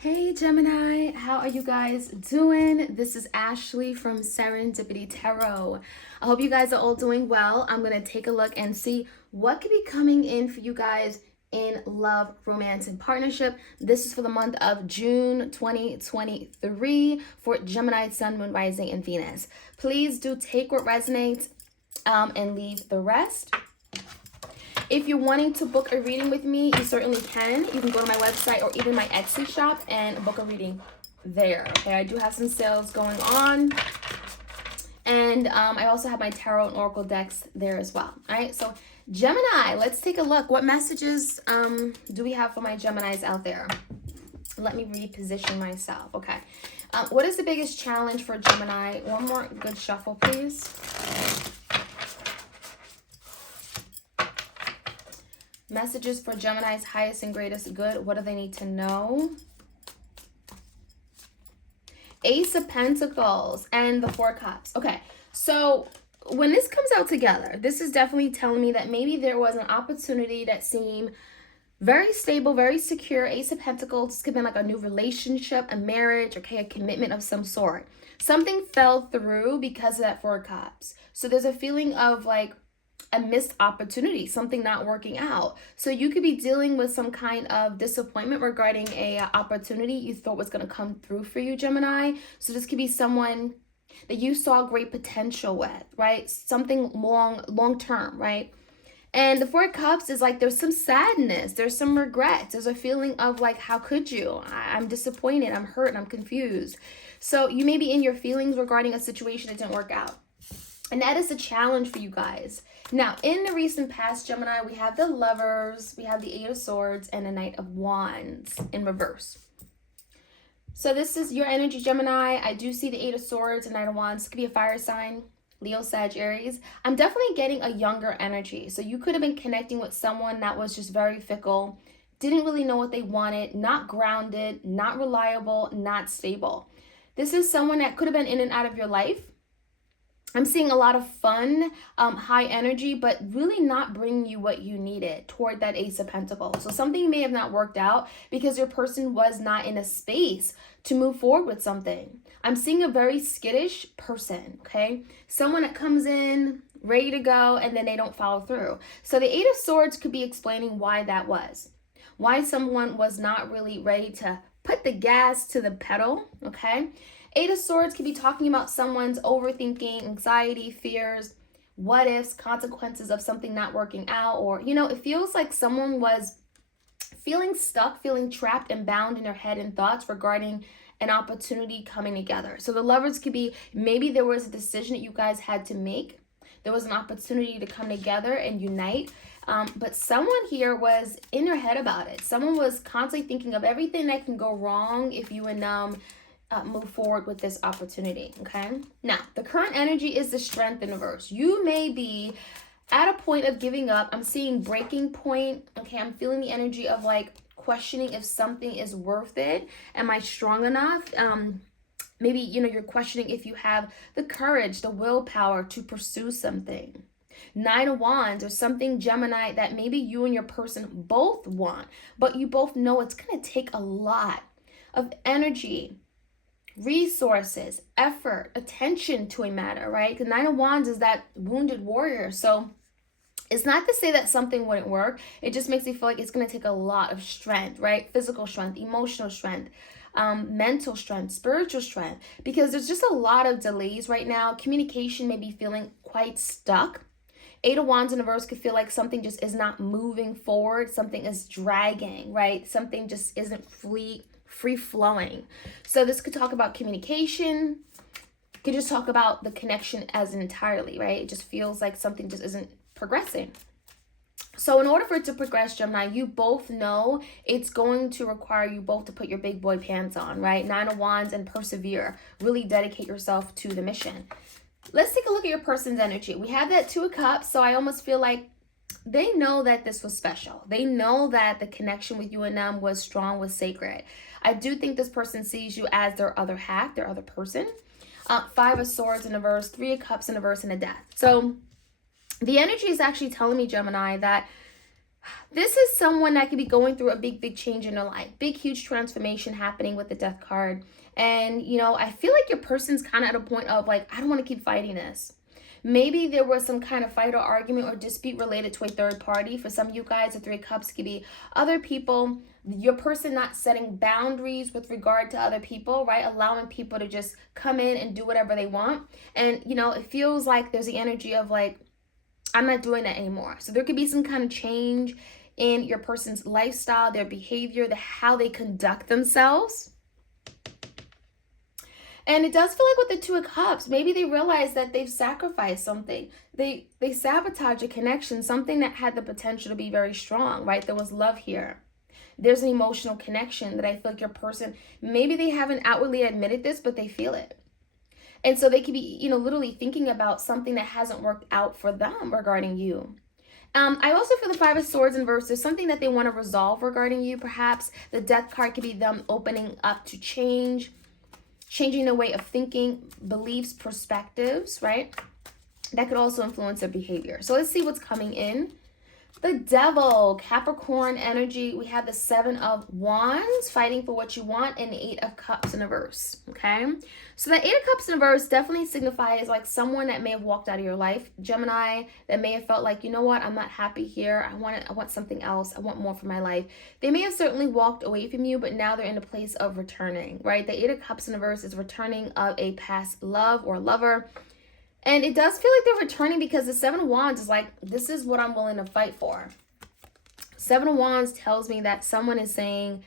Hey Gemini, how are you guys doing? This is Ashley from Serendipity Tarot. I hope you guys are all doing well. I'm going to take a look and see what could be coming in for you guys in love, romance, and partnership. This is for the month of June 2023 for Gemini, Sun, Moon, Rising, and Venus. Please do take what resonates and leave the rest. If you're wanting to book a reading with me, you certainly can. You can go to my website or even my Etsy shop and book a reading there. Okay, I do have some sales going on. And I also have my tarot and oracle decks there as well. All right, so Gemini, let's take a look. What messages do we have for my Geminis out there? Let me reposition myself. Okay. What is the biggest challenge for Gemini? One more good shuffle, please. Messages for Gemini's highest and greatest good. What do they need to know? Ace of Pentacles and the Four Cups. Okay, so when this comes out together, this is definitely telling me that maybe there was an opportunity that seemed very stable, very secure. Ace of Pentacles, this could be like a new relationship, a marriage, okay, a commitment of some sort. Something fell through because of that Four Cups. So there's a feeling of like a missed opportunity, something not working out. So you could be dealing with some kind of disappointment regarding a opportunity you thought was going to come through for you, Gemini. So this could be someone that you saw great potential with, right? Something long term, right? And the Four Cups is like there's some sadness, there's some regrets, there's a feeling of like, how could you? I'm disappointed, I'm hurt, I'm confused. So you may be in your feelings regarding a situation that didn't work out. And that is a challenge for you guys. Now, in the recent past, Gemini, we have the Lovers, we have the Eight of Swords, and the Knight of Wands in reverse. So this is your energy, Gemini. I do see the Eight of Swords and Knight of Wands. This could be a fire sign, Leo, Sag, Aries. I'm definitely getting a younger energy. So you could have been connecting with someone that was just very fickle, didn't really know what they wanted, not grounded, not reliable, not stable. This is someone that could have been in and out of your life. I'm seeing a lot of fun, high energy, but really not bringing you what you needed toward that Ace of Pentacles. So something may have not worked out because your person was not in a space to move forward with something. I'm seeing a very skittish person, okay? Someone that comes in, ready to go, and then they don't follow through. So the Eight of Swords could be explaining why that was. Why someone was not really ready to put the gas to the pedal, okay? Eight of Swords could be talking about someone's overthinking, anxiety, fears, what ifs, consequences of something not working out. Or, you know, it feels like someone was feeling stuck, feeling trapped and bound in their head and thoughts regarding an opportunity coming together. So the Lovers could be, maybe there was a decision that you guys had to make. There was an opportunity to come together and unite. But someone here was in their head about it. Someone was constantly thinking of everything that can go wrong if you and move forward with this opportunity. Okay, now the current energy is the Strength in reverse. You may be at a point of giving up. I'm seeing breaking point. Okay, I'm feeling the energy of like questioning if something is worth it. Am I strong enough? Maybe, you know, you're questioning if you have the courage, the willpower to pursue something. Nine of Wands or something, Gemini, that maybe you and your person both want, but you both know it's going to take a lot of energy, resources, effort, attention to a matter, right? The Nine of Wands is that wounded warrior. So it's not to say that something wouldn't work. It just makes me feel like it's going to take a lot of strength, right? Physical strength, emotional strength, mental strength, spiritual strength, because there's just a lot of delays right now. Communication may be feeling quite stuck. Eight of Wands in reverse could feel like something just is not moving forward. Something is dragging, right? Something just isn't free flowing. So this could talk about communication. Could just talk about the connection as an entirely, right? It just feels like something just isn't progressing. So in order for it to progress, Gemini, you both know it's going to require you both to put your big boy pants on, right? Nine of Wands and persevere. Really dedicate yourself to the mission. Let's take a look at your person's energy. We have that Two of Cups, so I almost feel like they know that this was special. They know that the connection with you and them was strong, was sacred. I do think this person sees you as their other half, their other person. Five of Swords in reverse, Three of Cups in reverse, and a Death. So the energy is actually telling me, Gemini, that This is someone that could be going through a big change in their life. Big, huge transformation happening with the Death card. And, you know, I feel like your person's kind of at a point of like, I don't want to keep fighting this. Maybe there was some kind of fight or argument or dispute related to a third party. For some of you guys, the Three of Cups could be other people. Your person not setting boundaries with regard to other people, right? Allowing people to just come in and do whatever they want. And, you know, it feels like there's the energy of like, I'm not doing that anymore. So there could be some kind of change in your person's lifestyle, their behavior, how they conduct themselves. And it does feel like with the Two of Cups, maybe they realize that they've sacrificed something. They sabotage a connection, something that had the potential to be very strong, right? There was love here. There's an emotional connection that I feel like your person, maybe they haven't outwardly admitted this, but they feel it. And so they could be, you know, literally thinking about something that hasn't worked out for them regarding you. I also feel the Five of Swords in reverse. There's something that they want to resolve regarding you, perhaps. The Death card could be them opening up to change, changing their way of thinking, beliefs, perspectives, right? That could also influence their behavior. So let's see what's coming in. The Devil, Capricorn energy. We have the Seven of Wands, fighting for what you want, and the Eight of Cups in reverse, okay? So the Eight of Cups in reverse definitely signifies like someone that may have walked out of your life, Gemini, that may have felt like, you know what, I'm not happy here. I want something else. I want more for my life. They may have certainly walked away from you, but now they're in a place of returning, right? The Eight of Cups in reverse is returning of a past love or lover. And it does feel like they're returning because the Seven of Wands is like, this is what I'm willing to fight for. Seven of Wands tells me that someone is saying,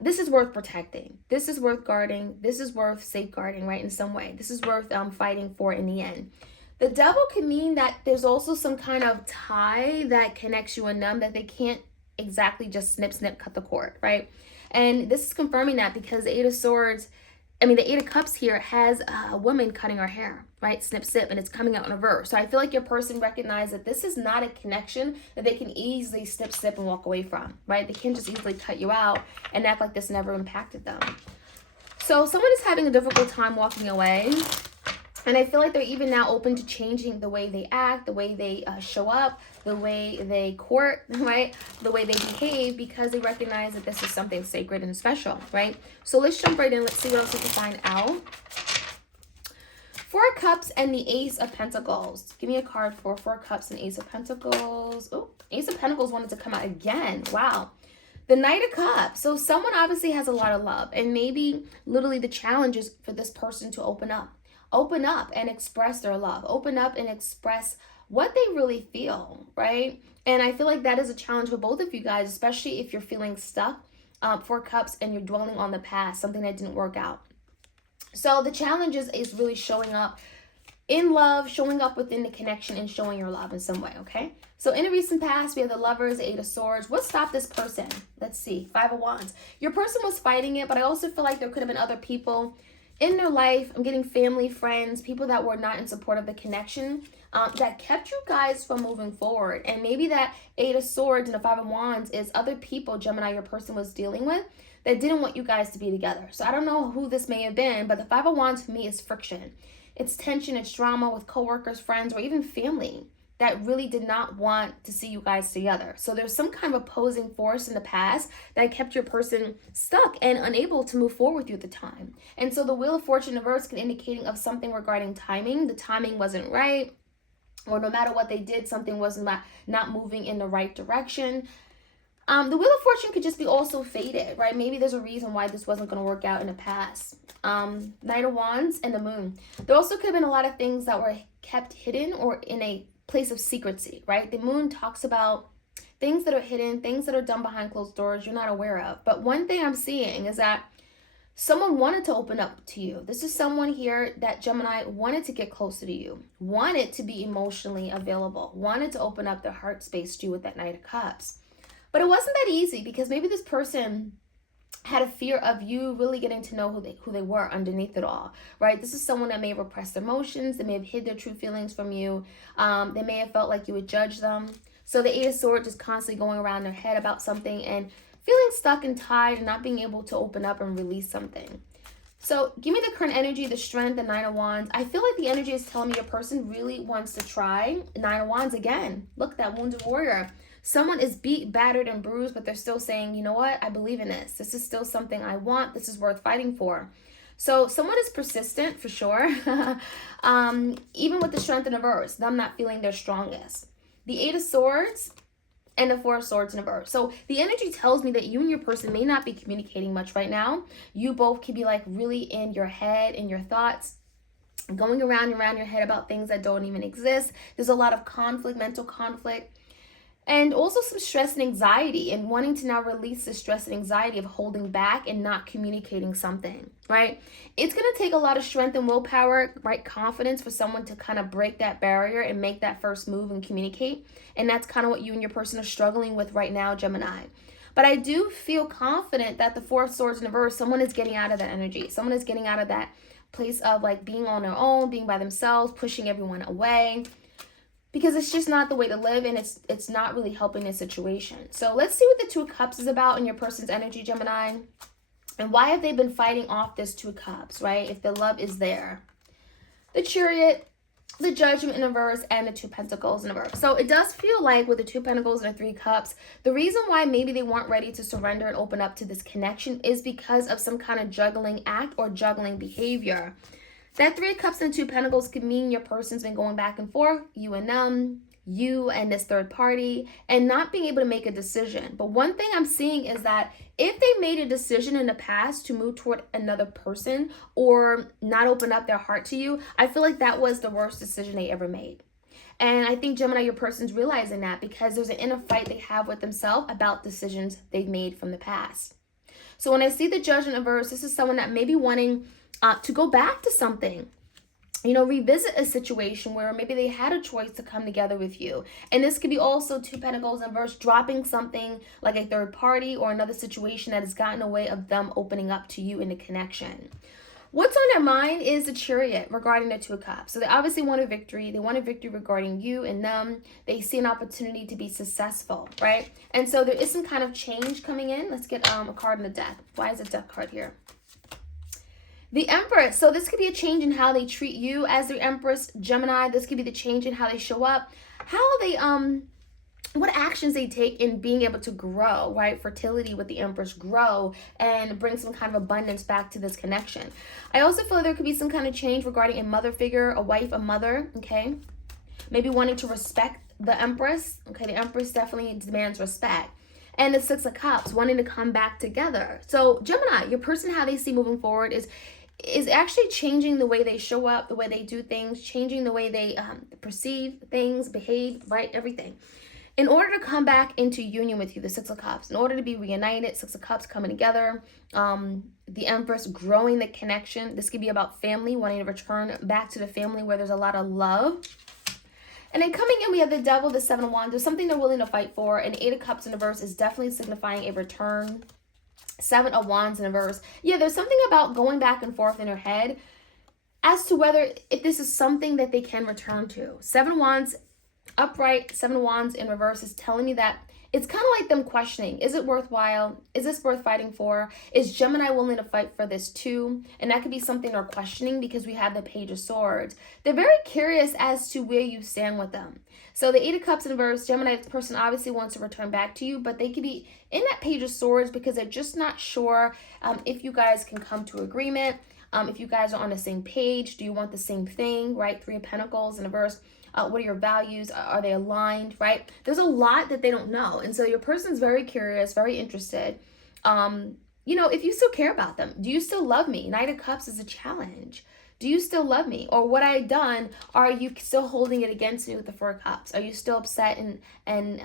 this is worth protecting. This is worth guarding. This is worth safeguarding, right, in some way. This is worth fighting for in the end. The Devil can mean that there's also some kind of tie that connects you and them, that they can't exactly just snip, cut the cord, right? And this is confirming that because the Eight of Swords, the Eight of Cups here has a woman cutting her hair, right? Snip, and it's coming out in reverse. So I feel like your person recognized that this is not a connection that they can easily snip, and walk away from, right? They can't just easily cut you out and act like this never impacted them. So someone is having a difficult time walking away. And I feel like they're even now open to changing the way they act, the way they show up, the way they court, right? The way they behave, because they recognize that this is something sacred and special, right? So let's jump right in. Let's see what else we can find out. Four of Cups and the Ace of Pentacles. Give me a card for Four of Cups and Ace of Pentacles. Oh, Ace of Pentacles wanted to come out again. Wow. The Knight of Cups. So someone obviously has a lot of love, and maybe literally the challenge is for this person to open up. Open up and express their love. Open up and express what they really feel, right? And I feel like that is a challenge for both of you guys, especially if you're feeling stuck, Four Cups, and you're dwelling on the past, something that didn't work out. So the challenge is really showing up in love, showing up within the connection, and showing your love in some way, okay? So in the recent past, we have the Lovers, the Eight of Swords. What stopped this person? Let's see. Five of Wands. Your person was fighting it, but I also feel like there could have been other people in their life. I'm getting family, friends, people that were not in support of the connection, that kept you guys from moving forward. And maybe that Eight of Swords and the Five of Wands is other people, Gemini, your person was dealing with, that didn't want you guys to be together. So I don't know who this may have been, but the Five of Wands for me is friction. It's tension, it's drama with coworkers, friends, or even family that really did not want to see you guys together. So there's some kind of opposing force in the past that kept your person stuck and unable to move forward with you at the time. And so the Wheel of Fortune reverse can indicating of something regarding timing. The timing wasn't right, or no matter what they did, something was not moving in the right direction. The Wheel of Fortune could just be also faded, right? Maybe there's a reason why this wasn't going to work out in the past. Knight of Wands and the Moon. There also could have been a lot of things that were kept hidden or in a place of secrecy, right? The Moon talks about things that are hidden, things that are done behind closed doors you're not aware of. But one thing I'm seeing is that someone wanted to open up to you. This is someone here that Gemini wanted to get closer to you, wanted to be emotionally available, wanted to open up their heart space to you with that Knight of Cups. But it wasn't that easy because maybe this person had a fear of you really getting to know who they were underneath it all, right? This is someone that may have repressed their emotions. They may have hid their true feelings from you. They may have felt like you would judge them. So the Eight of Swords is constantly going around their head about something and feeling stuck and tied and not being able to open up and release something. So give me the current energy, the Strength, the Nine of Wands. I feel like the energy is telling me your person really wants to try Nine of Wands again. Look, that Wounded Warrior. Someone is beat, battered, and bruised, but they're still saying, you know what, I believe in this. This is still something I want. This is worth fighting for. So someone is persistent for sure. Even with the strength in reverse, them not feeling their strongest. The Eight of Swords and the Four of Swords in reverse. So the energy tells me that you and your person may not be communicating much right now. You both could be like really in your head, in your thoughts, going around and around your head about things that don't even exist. There's a lot of conflict, mental conflict, and also some stress and anxiety, and wanting to now release the stress and anxiety of holding back and not communicating something, right? It's going to take a lot of strength and willpower, right? Confidence for someone to kind of break that barrier and make that first move and communicate. And that's kind of what you and your person are struggling with right now, Gemini. But I do feel confident that the Four of Swords in reverse, someone is getting out of that energy. Someone is getting out of that place of like being on their own, being by themselves, pushing everyone away, because it's just not the way to live, and it's not really helping the situation. So let's see what the Two of Cups is about in your person's energy, Gemini. And why have they been fighting off this Two of Cups, right? If the love is there. The Chariot, the Judgment in reverse, and the Two of Pentacles in reverse. So it does feel like with the Two of Pentacles and the Three of Cups, the reason why maybe they weren't ready to surrender and open up to this connection is because of some kind of juggling act or juggling behavior. That Three of Cups and Two of Pentacles could mean your person's been going back and forth, you and them, you and this third party, and not being able to make a decision. But one thing I'm seeing is that if they made a decision in the past to move toward another person or not open up their heart to you, I feel like that was the worst decision they ever made. And I think, Gemini, your person's realizing that because there's an inner fight they have with themselves about decisions they've made from the past. So when I see the Judgment in reverse, this is someone that may be wanting to go back to something, you know, revisit a situation where maybe they had a choice to come together with you. And this could be also Two Pentacles in reverse, dropping something like a third party or another situation that has gotten in the way of them opening up to you in a connection. What's on their mind is the Chariot regarding the Two of Cups. So they obviously want a victory. They want a victory regarding you and them. They see an opportunity to be successful, right? And so there is some kind of change coming in. Let's get a card in the deck. Why is a death card here? The Empress. So this could be a change in how they treat you as the Empress, Gemini. This could be the change in how they show up, how they what actions they take in being able to grow, right? Fertility with the Empress, grow and bring some kind of abundance back to this connection. I also feel there could be some kind of change regarding a mother figure, a wife, a mother, okay? Maybe wanting to respect the Empress, okay? The Empress definitely demands respect. And the Six of Cups, wanting to come back together. So Gemini, your person, how they see moving forward is actually changing the way they show up, the way they do things, changing the way they perceive things, behave, right? Everything. In order to come back into union with you, the Six of Cups, in order to be reunited, Six of Cups coming together, the Empress growing the connection. This could be about family, wanting to return back to the family where there's a lot of love. And then coming in, we have the Devil, the Seven of Wands. There's something they're willing to fight for. And Eight of Cups in reverse is definitely signifying a return. Seven of Wands in reverse. Yeah, there's something about going back and forth in their head as to whether if this is something that they can return to. Seven of Wands upright, Seven of Wands in reverse is telling me that it's kind of like them questioning, is it worthwhile? Is this worth fighting for? Is Gemini willing to fight for this too? And that could be something they're questioning because we have the Page of Swords. They're very curious as to where you stand with them. So the Eight of Cups in reverse, Gemini, this person obviously wants to return back to you, but they could be in that Page of Swords because they're just not sure if you guys can come to agreement, if you guys are on the same page. Do you want the same thing, right? Three of Pentacles in reverse. What are your values? Are they aligned, right? There's a lot that they don't know. And so your person's very curious, very interested. You know, if you still care about them, do you still love me? Knight of Cups is a challenge. Do you still love me? Or what I done, are you still holding it against me with the Four of Cups? Are you still upset and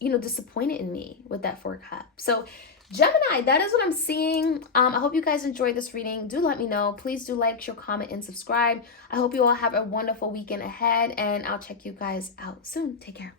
you know, disappointed in me with that Four of Cups? So Gemini, that is what I'm seeing. I hope you guys enjoyed this reading. Do let me know. Please do like, share, comment, and subscribe. I hope you all have a wonderful weekend ahead, and I'll check you guys out soon. Take care.